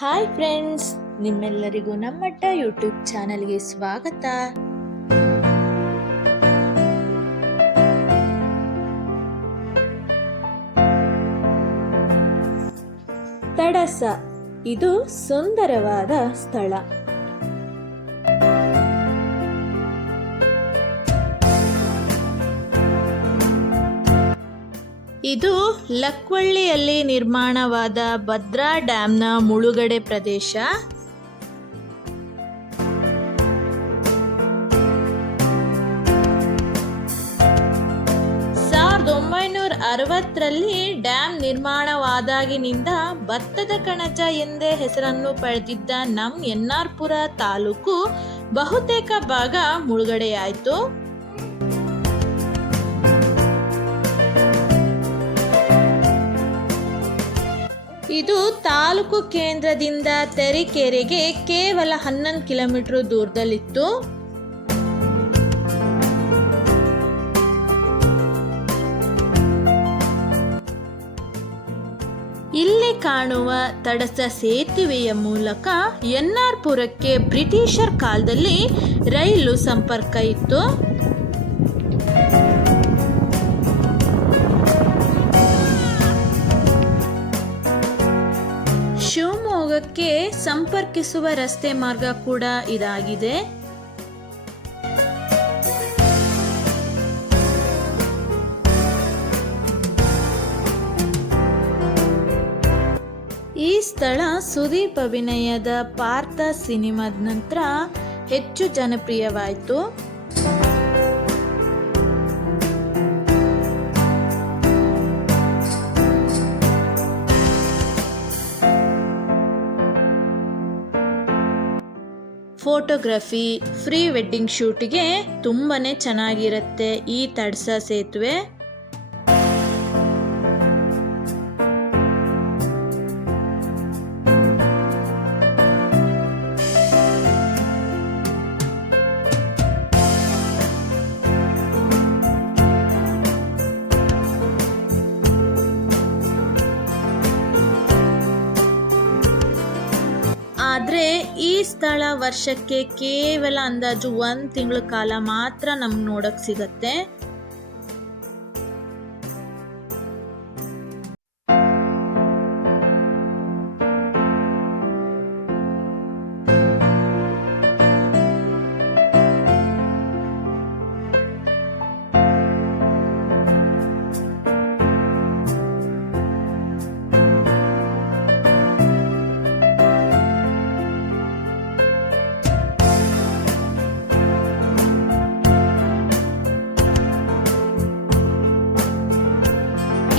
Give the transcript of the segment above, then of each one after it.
Hi friends, ನಿಮ್ಮೆಲ್ಲರಿಗೂ ನಮ್ಮಟ್ಟ YouTube ಚಾನಲ್ಗೆ ಸ್ವಾಗತ. ತಡಸ ಇದು ಸುಂದರವಾದ ಸ್ಥಳ. ಇದು ಲಕ್ವಳ್ಳಿಯಲ್ಲಿ ನಿರ್ಮಾಣವಾದ ಭದ್ರಾ ಡ್ಯಾಮ್ನ ಮುಳುಗಡೆ ಪ್ರದೇಶ. ಸಾವಿರದ 1960ರಲ್ಲಿ ಡ್ಯಾಮ್ ನಿರ್ಮಾಣವಾದಾಗಿನಿಂದ ಭತ್ತದ ಕಣಜ ಎಂದೇ ಹೆಸರನ್ನು ಪಡೆದಿದ್ದ ನಮ್ಮ ಎನ್.ಆರ್.ಪುರ ತಾಲೂಕು ಬಹುತೇಕ ಭಾಗ ಮುಳುಗಡೆಯಾಯಿತು. ಇದು ತಾಲೂಕು ಕೇಂದ್ರದಿಂದ ತರೀಕೆರೆಗೆ ಕೇವಲ 11 ಕಿಲೋಮೀಟರ್ ದೂರದಲ್ಲಿತ್ತು. ಇಲ್ಲಿ ಕಾಣುವ ತಡಸ ಸೇತುವೆಯ ಮೂಲಕ ಎನ್.ಆರ್.ಪುರಕ್ಕೆ ಬ್ರಿಟಿಷರ್ ಕಾಲದಲ್ಲಿ ರೈಲು ಸಂಪರ್ಕ ಇತ್ತು. ಶಿವಮೊಗ್ಗಕ್ಕೆ ಸಂಪರ್ಕಿಸುವ ರಸ್ತೆ ಮಾರ್ಗ ಕೂಡ ಇದಾಗಿದೆ. ಈ ಸ್ಥಳ ಸುದೀಪ್ ಅಭಿನಯದ ಪಾರ್ಥ ಸಿನಿಮಾದ ನಂತರ ಹೆಚ್ಚು ಜನಪ್ರಿಯವಾಯಿತು. ಫೋಟೋಗ್ರಫಿ, ಪ್ರೀ ವೆಡ್ಡಿಂಗ್ ಶೂಟ್ಗೆ ತುಂಬಾನೇ ಚೆನ್ನಾಗಿರುತ್ತೆ ಈ ತಡಸ ಸೇತುವೆ. ಆದರೆ ಈ ಸ್ಥಳ ವರ್ಷಕ್ಕೆ ಕೇವಲ ಅಂದಾಜು 1 ತಿಂಗಳ ಕಾಲ ಮಾತ್ರ ನಮ್ಗೆ ನೋಡಕ್ ಸಿಗತ್ತೆ.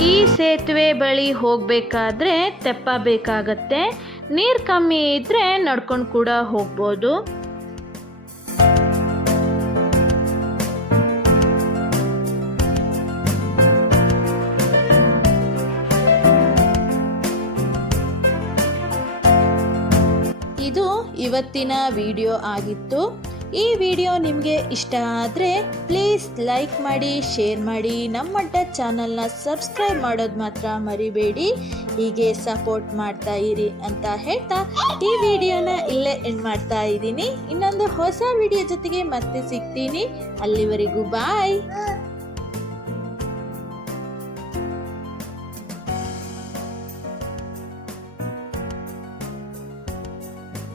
ಈ ಸೇತುವೆ ಬಳಿ ಹೋಗಬೇಕಾದ್ರೆ ತೆಪ್ಪ ಬೇಕಾಗತ್ತೆ. ನೀರು ಕಮ್ಮಿ ಇದ್ರೆ ನಡ್ಕೊಂಡು ಕೂಡ ಹೋಗ್ಬೋದು. ಇದು ಇವತ್ತಿನ ವಿಡಿಯೋ ಆಗಿತ್ತು. ಈ ವಿಡಿಯೋ ನಿಮಗೆ ಇಷ್ಟ ಆದರೆ ಪ್ಲೀಸ್ ಲೈಕ್ ಮಾಡಿ, ಶೇರ್ ಮಾಡಿ, ನಮ್ಮಟ್ಟ ಚಾನಲ್ನ ಸಬ್ಸ್ಕ್ರೈಬ್ ಮಾಡೋದು ಮಾತ್ರ ಮರಿಬೇಡಿ. ಹೀಗೆ ಸಪೋರ್ಟ್ ಮಾಡ್ತಾ ಇರಿ ಅಂತ ಹೇಳ್ತಾ ಈ ವಿಡಿಯೋನ ಇಲ್ಲೇ ಎಂಡ್ ಮಾಡ್ತಾ ಇದ್ದೀನಿ. ಇನ್ನೊಂದು ಹೊಸ ವಿಡಿಯೋ ಜೊತೆಗೆ ಮತ್ತೆ ಸಿಗ್ತೀನಿ. ಅಲ್ಲಿವರೆಗೂ ಬಾಯ್.